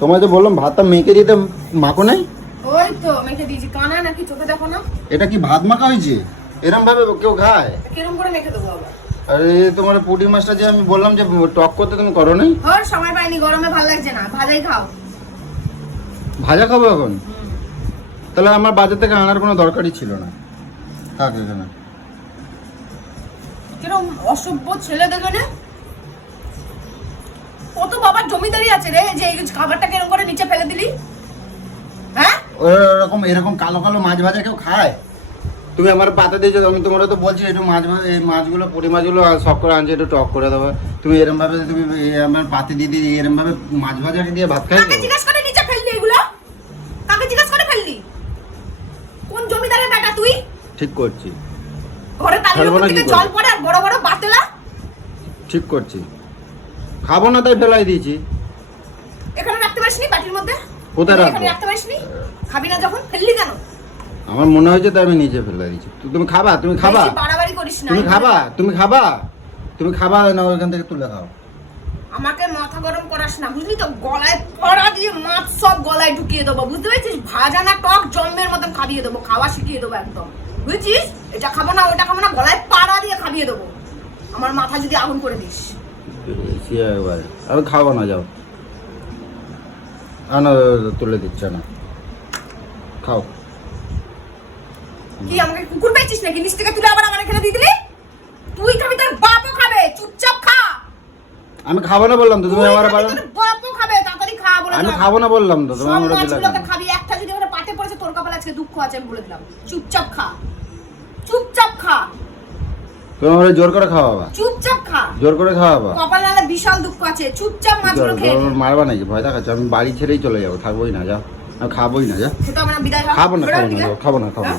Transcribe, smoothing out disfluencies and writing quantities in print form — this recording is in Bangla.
তোমায় তো বললাম ভাতটা মেখে দিতে, মাখো নাই? ওই তো মেখে দিয়েছি, কানা নাকি চোখে দেখো না? এটা কি ভাত মাখা হয়েছে? এরম ভাবে কেউ খায়? কিরম করে মেখে দেবো আবার? আরে তোমার পুঁটি মাছটা যে আমি বললাম যে টক করতে, তুমি করো নাই? ওর সময় পাইনি, গরমে ভালো লাগছে না, ভাজাই খাও। ভাজা খাবো এখন? তাহলে আমার বাজার থেকে আনার কোনো দরকারই ছিল না। থাক এখানে। কিরম অসভ্য ছেলে দেখে না? কত বাবার জমিদারি আছে রে যে এই খাবারটা কিরম করে নিচে ফেলে দিলি? হ্যাঁ, এরকম কালো কালো মাছ ভাজা কেউ খায়? তুমি আমার পাতা দিয়েছো, আমি তোমার তো বলছি একটু মাছ এই মাছগুলো, পুঁটি মাছগুলো সব করে আনছি, একটু টক করে দেবো। তুমি এরম ভাবে তুমি আমার পাতে দিয়ে দিয়ে এরম ভাবে মাছ ভাজা দিয়ে ভাত খাই? কাকে জিজ্ঞেস করে নিচে ফেললি এগুলো? কাকে জিজ্ঞেস করে ফেললি? কোন জমিদারের বেটা তুই? ঠিক করছি, ঘরে তালির উপর থেকে জল পড়ে আর বড় বড় বাতেলা। ঠিক করছি। খাবো না তাই ফেলাই দিয়েছি। এখানে রাখতে পারিসনি বাটির মধ্যে? কোথায় রাখবো? এখানে রাখতে পারিসনি? খাবি না যখন ফেললি কেন? আমার মনে হয়েছে তাই আমি নিচে ফেলে দিয়েছি। তুমি খাবা? তুমি খাবা? বেশি বাড়াবাড়ি করিস না। তুমি খাবা? তুমি খাবা? তুমি খাবা না ওখান থেকে তুলে খাও? আমাকে মাথা গরম করাস না, বুঝলি তো? গলায় পড়া দিয়ে মাছ সব গলায় ঢুকিয়ে দেবো, বুঝতে পেরেছিস? ভাজা না টক জম্মের মতন খাবিয়ে দেবো, খাওয়া শিখিয়ে দেবো একদম, বুঝছিস? এটা খাবো না ওটা খাবো না, গলায় পাড়া দিয়ে খাবিয়ে দেবো। আমার মাথা যদি আগুন করে দিস। একবার আমি খাবো না, যাও। না তুলে দিচ্ছে না, খাও। কি আমাকে কুকুর পেয়েছিস নাকি? নিচ থেকে তুলে আবার আমার এখানে দিয়ে দিলি? তুই খাবি, তোর বাপও খাবে, চুপচাপ খা। আমি খাবো না বললাম তো, তুমি আমার তোর বাপও খাবে, তাড়াতাড়ি খা বলে আমি দিলাম। খাবো না বললাম তো, তুমি সব আমার মাছগুলোকে খাবি, একটা যদি ওখানে পাতে পড়েছে তোর কপালে আজকে দুঃখ আছে, আমি বলে দিলাম। চুপচাপ খা, চুপচাপ খা, তুমি আমার জোর করে খাওয়াবা? চুপচাপ খা, জোর করে খাওয়াবা? কপালে নালে বিশাল দুঃখ আছে, চুপচাপ মাছগুলো খেয়ে নে। মারবা নাকি? ভয় দেখাচ্ছ? আমি বাড়ি ছেড়েই চলে যাবো, থাকবোই না, যাও। আমি খাবোই না, যা। সেটা আমরা বিদায় হও। খাবো না, খাবো না, খাবো না, খাবো না।